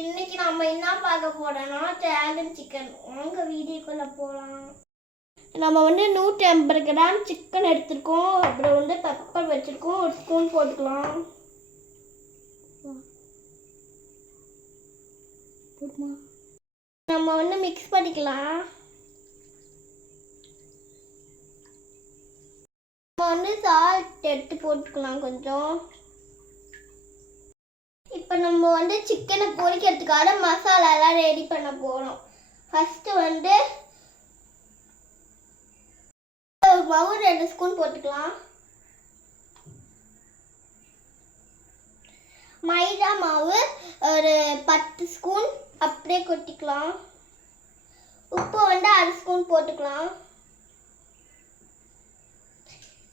இன்னைக்கு நம்ம என்ன பார்க்க போறோம்னா டிராகன் சிக்கன். வாங்க வீடியோக்குள்ள போலாம். நம்ம 150 கிராம் சிக்கன் எடுத்துருக்கோம். அப்புறம் பெப்பர் வச்சிருக்கோம். ஒரு ஸ்பூன் போட்டுக்கலாம். நம்ம மிக்ஸ் பண்ணிக்கலாம். நம்ம சால்ட் எடுத்து போட்டுக்கலாம் கொஞ்சம். இப்போ நம்ம சிக்கனை பொரிக்கிறதுக்காக மசாலா எல்லாம் ரெடி பண்ண போறோம். ஃபர்ஸ்ட் மாவு 2 ஸ்பூன் போட்டுக்கலாம். மைதா மாவு ஒரு 10 ஸ்பூன் அப்படியே கொட்டிக்கலாம். உப்பு 1/2 ஸ்பூன் போட்டுக்கலாம்.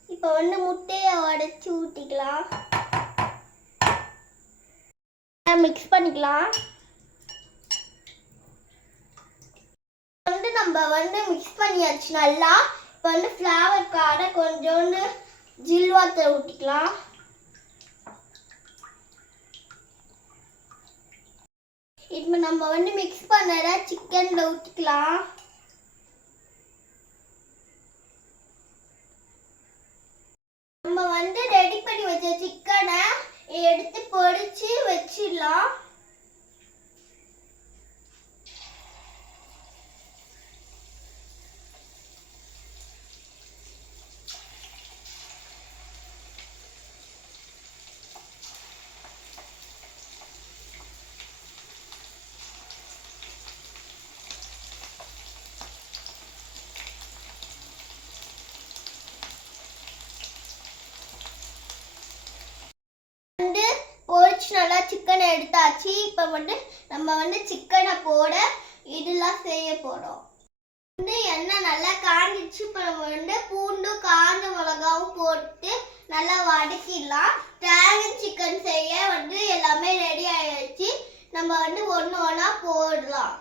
இப்போ முட்டையை உடைச்சி ஊற்றிக்கலாம். மிக்ஸ் பண்ணிக்கலாம். நம்ம மிக்ஸ் பண்ணியாச்சு நல்லா. இப்போ ஃப்ளேவருக்காக கொஞ்சோண்டு ஜில் வாட்டர் ஊற்றிக்கலாம். இப்போ நம்ம மிக்ஸ் பண்ணற சிக்கன்ல ஊற்றிக்கலாம். நம்ம ரெடி பண்ணி வச்ச சிக்கனை எடுத்து பொரிச்சு வச்சிடலாம். பொரிச்சு நல்லா சிக்கனை எடுத்தாச்சு. இப்போ நம்ம சிக்கனை போட இதெல்லாம் செய்ய போறோம். எண்ணெய் நல்லா காஞ்சிச்சு. இப்போ நம்ம பூண்டு காஞ்ச மிளகாவும் போட்டு நல்லா வதக்கிடலாம். டிராகன் சிக்கன் செய்ய எல்லாமே ரெடி ஆயிடுச்சு. நம்ம ஒன்று ஒன்றா போடலாம்.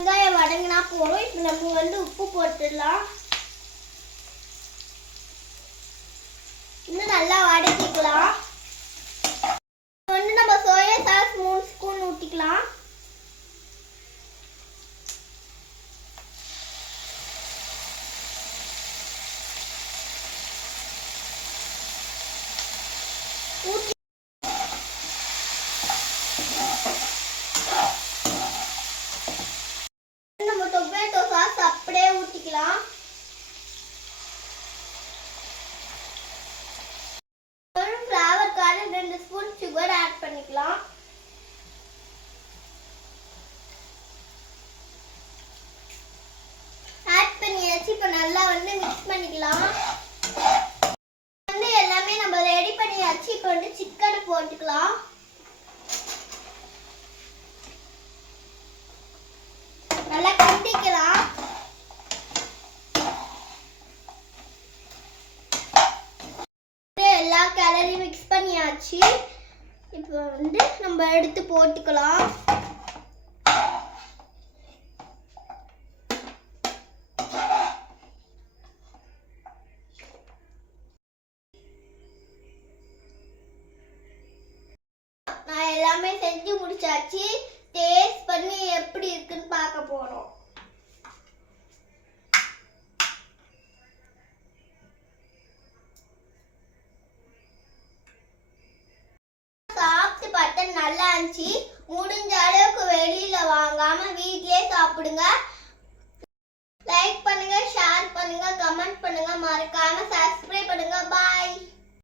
வெங்காயம் வதங்கினா போதும். இப்போ நம்ம உப்பு போட்டுடலாம். இன்னும் நல்லா வதக்கிக்கலாம். நம்ம சோயா சாஸ் 3 ஸ்பூன் ஊற்றிக்கலாம். நம்ம டொமேட்டோ சாஸ் அப்படியே ஊற்றிக்கலாம். ஃப்ளேவருக்காக 2 ஸ்பூன் சுகர் ஆட் பண்ணிக்கலாம். ஆட் பண்ணியாச்சு. இப்போ நல்லா மிக்ஸ் பண்ணிக்கலாம். எல்லாமே நம்ம ரெடி பண்ணியாச்சு. இப்போ சிக்கனை போட்டுக்கலாம். நல்லா கண்டிக்கலாம். எல்லா கலரையும் மிக்ஸ் பண்ணியாச்சு. இப்போ நம்ம எடுத்து போட்டுக்கலாம். நான் எல்லாமே செஞ்சு முடிச்சாச்சு. டேஸ்ட் பண்ணி எப்படி இருக்குன்னு பார்க்க போறோம். சாப்பிட்டு பார்த்தா நல்லா இருந்துச்சு. முடிஞ்ச அளவுக்கு வெளியில வாங்காம வீட்லயே சாப்பிடுங்க. லைக் பண்ணுங்க, ஷேர் பண்ணுங்க, கமெண்ட் பண்ணுங்க, மறக்காம சப்ஸ்கிரைப் பண்ணுங்க. பாய்.